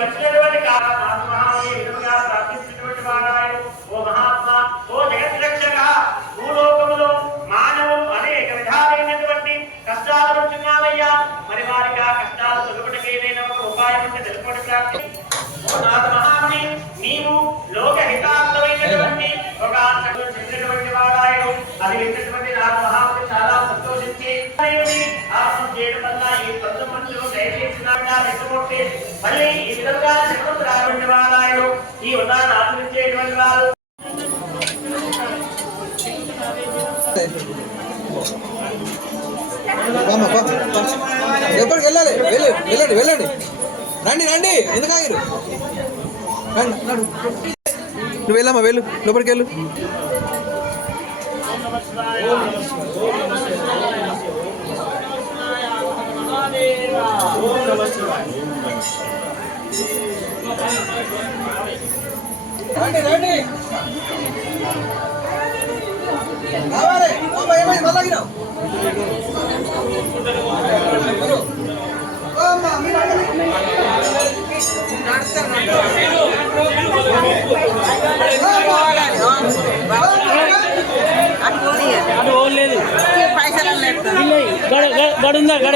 వచ్చినటువంటి మహామహి విధంగా ప్రార్థించినటువంటి వారాయు ఓ మహాత్మ ఓ జగత్ రక్షక భూలోకములో మానవులు అనేక విధాలైనటువంటి కష్టాలు పడుతున్నారయ్యా మరి వారికి ఆ కష్టాలు తొలగటకి ఏదైనా ఒక ఉపాయం ఉంటే ప్రార్థి ఓ నాథ నీవు లోక హితార్థమైనటువంటి ఒక అది విన్నటువంటి నాథ చాలా సంతోషించి ఆత్మ చేయడం వల్ల నాగా రెచ్చగొట్టి మళ్ళీ ఈ విధంగా రాటువంటి వాడాయను ఈ ఉదాహరణ ఆచరించేటువంటి వారు. ఎప్పటికి వెళ్ళాలి? వెళ్ళి వెళ్ళండి వెళ్ళండి. రండి రండి. ఎందుకు ఆగిరు. నువ్వు వెళ్ళమ్మా వెళ్ళు. లోపలికి వెళ్ళు. రండి రండి రావాలి బాబా ఏమైంది మళ్ళా ఆగినావు? బామ్మ, మీరు అడగండి. అటు పోలేదు పైసలు లేదు గడ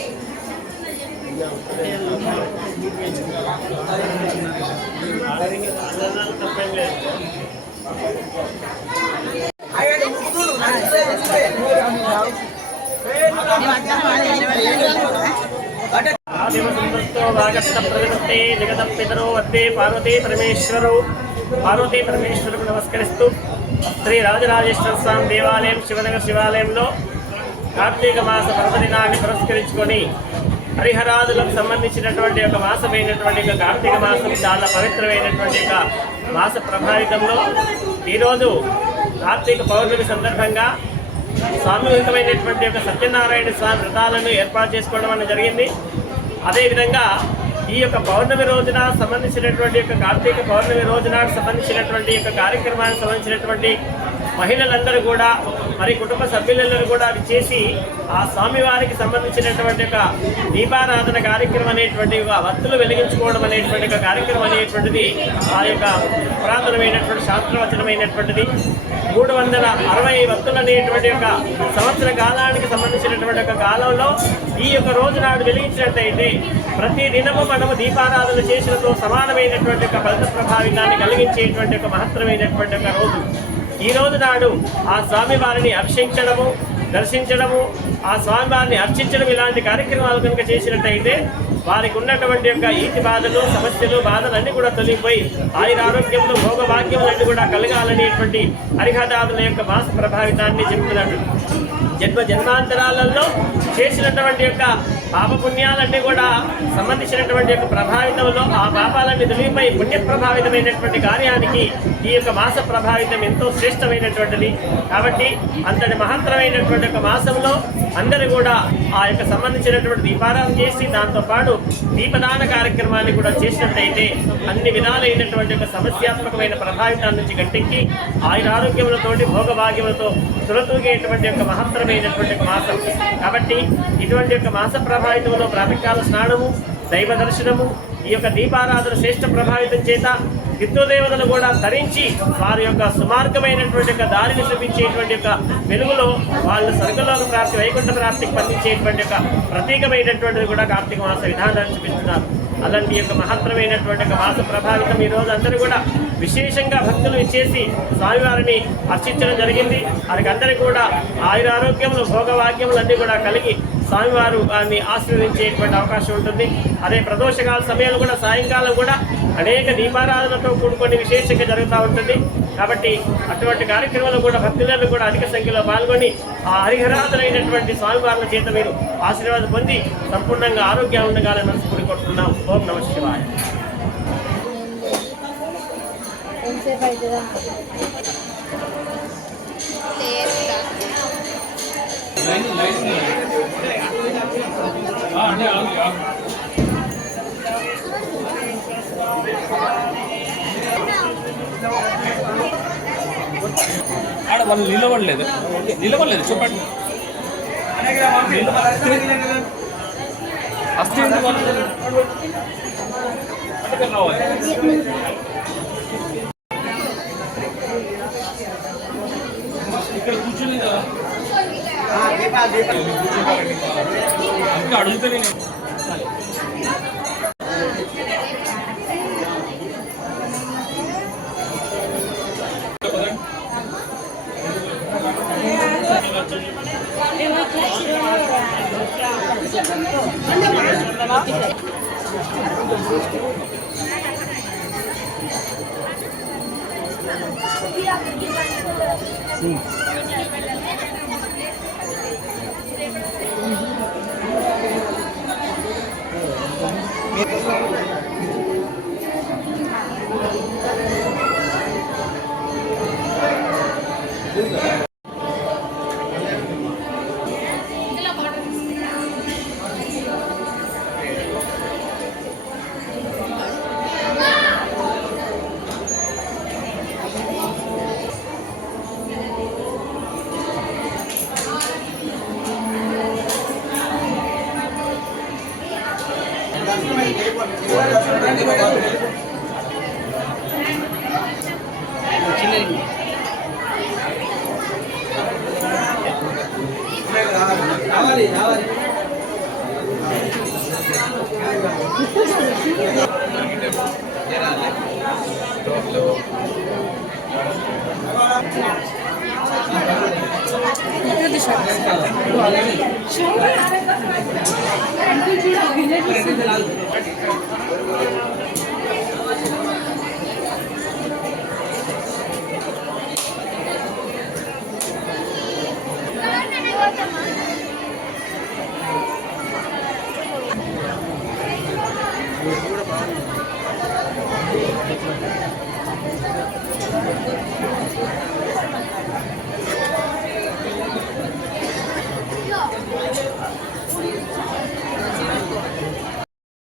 ఉందా పితరో వద్దే పార్వతీ పరమేశ్వరో పార్వతీ పరమేశ్వరుకు నమస్కరిస్తూ శ్రీ రాజరాజేశ్వర స్వామి దేవాలయం శివనగర్ శివాలయంలో కార్తీక మాస పర్వదినాన్ని పురస్కరించుకొని హరిహరాదులకు సంబంధించినటువంటి ఒక మాసమైనటువంటి ఒక కార్తీక మాసం చాలా పవిత్రమైనటువంటి ఒక మాస ప్రభావితంలో ఈరోజు కార్తీక పౌర్ణమి సందర్భంగా సామూహికమైనటువంటి ఒక సత్యనారాయణ స్వామి వ్రతాలను ఏర్పాటు చేసుకోవడం అనేది జరిగింది. అదేవిధంగా ఈ యొక్క పౌర్ణమి రోజున సంబంధించినటువంటి యొక్క కార్తీక పౌర్ణమి రోజున సంబంధించినటువంటి యొక్క కార్యక్రమానికి సంబంధించినటువంటి మహిళలందరూ కూడా మరి కుటుంబ సభ్యులందరూ కూడా అవి చేసి ఆ స్వామివారికి సంబంధించినటువంటి ఒక దీపారాధన కార్యక్రమం అనేటువంటి వత్తులు వెలిగించుకోవడం అనేటువంటి ఒక కార్యక్రమం అనేటువంటిది ఆ యొక్క పురాతనమైనటువంటి శాస్త్రవచనమైనటువంటిది. మూడు వందల అరవై వత్తులు అనేటువంటి ఒక సంవత్సర కాలానికి సంబంధించినటువంటి ఒక కాలంలో ఈ యొక్క రోజు నాడు వెలిగించినట్లయితే ప్రతి దినము మనము దీపారాధన చేసినతో సమానమైనటువంటి ఒక ఫలిత ప్రభావితాన్ని కలిగించేటువంటి ఒక మహత్తరమైనటువంటి ఒక రోజు. ఈరోజు నాడు ఆ స్వామి వారిని అర్చించడము దర్శించడము ఆ స్వామి వారిని అర్చించడం ఇలాంటి కార్యక్రమాలు కనుక చేసినట్టయితే వారికి ఉన్నటువంటి యొక్క ఈతి బాధలు సమస్యలు బాధలన్నీ కూడా తొలగిపోయి ఆయుర ఆరోగ్యంలో భోగభాగ్యములన్నీ కూడా కలగాలనేటువంటి హరిహదాదుల యొక్క మాస ప్రభావితాన్ని చెప్తున్నాడు జన్మ జన్మాంతరాలలో చేసినటువంటి యొక్క పాపపుణ్యాలన్నీ కూడా సంబంధించినటువంటి యొక్క ప్రభావితంలో ఆ పాపాలన్నీ తొలగిపోయి పుణ్య ప్రభావితమైనటువంటి కార్యానికి ఈ యొక్క మాస ప్రభావితం ఎంతో శ్రేష్టమైనటువంటిది. కాబట్టి అంతటి మహత్తరమైనటువంటి యొక్క మాసంలో అందరూ కూడా ఆ యొక్క సంబంధించినటువంటి దీపారాధన చేసి దాంతో పాటు దీపదాన కార్యక్రమాన్ని కూడా చేసినట్టయితే అన్ని విధాలైనటువంటి ఒక సమస్యాత్మకమైన ప్రభావితాల నుంచి గట్టెక్కి ఆయుర ఆరోగ్యములతోటి భోగభాగ్యములతో తులతూగేటువంటి యొక్క మహత్తరమైనటువంటి మాసం. కాబట్టి ఇటువంటి యొక్క మాస ప్రభావం ప్రభావితంలో ప్రాతకాల స్నానము దైవ దర్శనము ఈ యొక్క దీపారాధన శ్రేష్ట ప్రభావితం చేత పితృదేవతలు కూడా ధరించి వారి యొక్క సుమార్గమైనటువంటి యొక్క దారిని చూపించేటువంటి యొక్క వెలుగులో వాళ్ళు స్వర్గలోక ప్రాప్తి వైకుంఠ ప్రాప్తికి పండించేటువంటి యొక్క ప్రతీకమైనటువంటిది కూడా కార్తీక మాస విధానాన్ని చూపిస్తున్నారు. అలాంటి యొక్క మహత్తరమైనటువంటి యొక్క మాస ప్రభావితం ఈ అందరూ కూడా విశేషంగా భక్తులు ఇచ్చేసి స్వామివారిని అర్చించడం జరిగింది. వారికి అందరికీ కూడా ఆయుర ఆరోగ్యములు భోగవాక్యములు అన్నీ కూడా కలిగి స్వామివారు వారిని ఆశీర్వదించేటువంటి అవకాశం ఉంటుంది. అదే ప్రదోషకాల సమయంలో కూడా సాయంకాలం కూడా అనేక దీపారాధనతో కూడుకొని విశేషంగా జరుగుతూ ఉంటుంది. కాబట్టి అటువంటి కార్యక్రమంలో కూడా భక్తులను కూడా అధిక సంఖ్యలో పాల్గొని ఆ హరిహరాధనైనటువంటి స్వామివార్ల చేత మీరు ఆశీర్వాదం పొంది సంపూర్ణంగా ఆరోగ్యం ఉండగాలని మనసు కోరుకుంటున్నాం ఓం నమ శివాయ. ఆడ వాళ్ళు నిలబడలేదు నిలబడలేదు చూపండి అస్థి ఎందుకు వాళ్ళు? అటుగా రావాలి. ఇక్కడ కూర్చుని కదా ఇంకా అడుగుతే Sí.